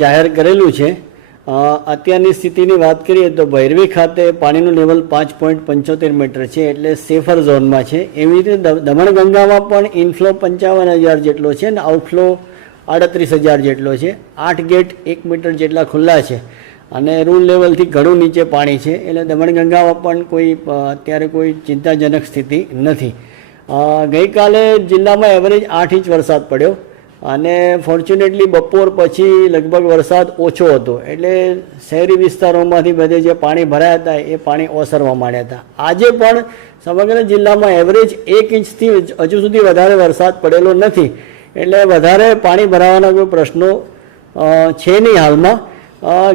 જાહેર કરેલું છે। અત્યારની સ્થિતિની વાત કરીએ તો ભૈરવી ખાતે પાણીનું લેવલ 5.75 મીટર છે, એટલે સેફર ઝોનમાં છે। એવી રીતે દમણગંગામાં પણ ઇનફ્લો 55,000 જેટલો છે અને આઉટફ્લો 38,000 જેટલો છે। 8 ગેટ 1 મીટર જેટલા ખુલ્લા છે અને રૂલ લેવલથી ઘણું નીચે પાણી છે, એટલે દમણગંગામાં પણ અત્યારે કોઈ ચિંતાજનક સ્થિતિ નથી। ગઈકાલે જિલ્લામાં એવરેજ 8 ઇંચ વરસાદ પડ્યો અને ફોર્ચ્યુનેટલી બપોર પછી લગભગ વરસાદ ઓછો હતો, એટલે શહેરી વિસ્તારોમાંથી બધે જે પાણી ભરાયા હતા એ પાણી ઓસરવા માંડ્યા હતા। આજે પણ સમગ્ર જિલ્લામાં એવરેજ 1 ઇંચથી હજુ સુધી વધારે વરસાદ પડેલો નથી, એટલે વધારે પાણી ભરાવાના કોઈ પ્રશ્નો છે નહીં હાલમાં।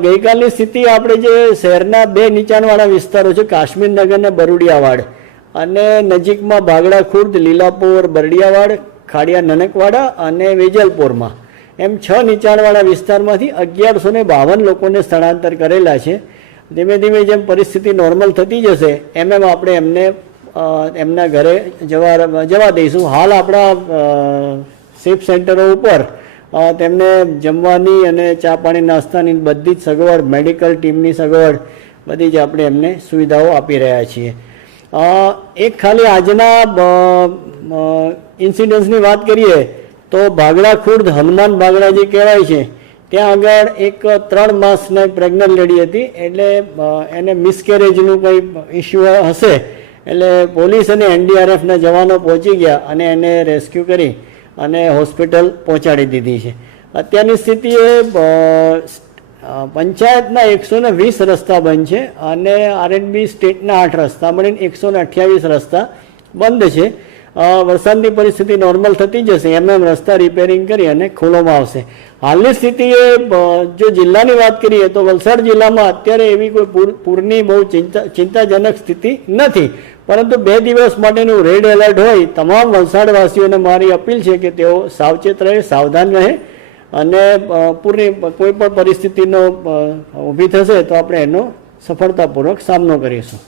ગઈકાલની સ્થિતિ આપણે જે શહેરના 2 નીચાણવાળા વિસ્તારો છે, કાશ્મીરનગર અને બરુડિયાવાડ, અને નજીકમાં ભાગડા ખુર્દ, લીલાપોર, બરડિયાવાડ, ખાડિયા નનકવાડા અને વેજલપોરમાં એમ 6 નીચાણવાળા વિસ્તારમાંથી 1152 લોકોને સ્થળાંતર કરેલા છે। ધીમે ધીમે જેમ પરિસ્થિતિ નોર્મલ થતી જશે એમ આપણે એમને એમના ઘરે જવા દઈશું। હાલ આપણા સેફ સેન્ટરો ઉપર તેમને જમવાની અને ચા પાણી નાસ્તાની બધી જ સગવડ, મેડિકલ ટીમની સગવડ બધી જ આપણે એમને સુવિધાઓ આપી રહ્યા છીએ। એક ખાલી આજના ઇન્સિડન્સની વાત કરીએ તો ભાગડા ખુર્દ હનુમાન ભાગડા જે કહેવાય છે ત્યાં આગળ એક 3 માસની પ્રેગ્નન્ટ લેડી હતી, એટલે એને મિસકેરેજનું કંઈ ઇસ્યુ હશે, એટલે પોલીસ અને NDRFના જવાનો પહોંચી ગયા અને એને રેસ્ક્યુ કરી અને હોસ્પિટલ પહોંચાડી દીધી છે। અત્યારની સ્થિતિએ પંચાયતના 120 રસ્તા બંધ છે અને R&B સ્ટેટના 8 રસ્તા મળીને 128 રસ્તા બંધ છે। વરસાદની પરિસ્થિતિ નોર્મલ થતી જશે એમ રસ્તા રિપેરિંગ કરી અને ખોલવામાં આવશે। હાલની સ્થિતિએ જો જિલ્લાની વાત કરીએ તો વલસાડ જિલ્લામાં અત્યારે એવી કોઈ પૂરની બહુ ચિંતાજનક સ્થિતિ નથી, પરંતુ 2 દિવસ માટેનું રેડ એલર્ટ હોય તમામ વલસાડવાસીઓને મારી અપીલ છે કે તેઓ સાવચેત રહે, સાવધાન રહે અને પૂરની કોઈ પણ પરિસ્થિતિનો ઊભી થશે તો આપણે એનો સફળતાપૂર્વક સામનો કરીશું।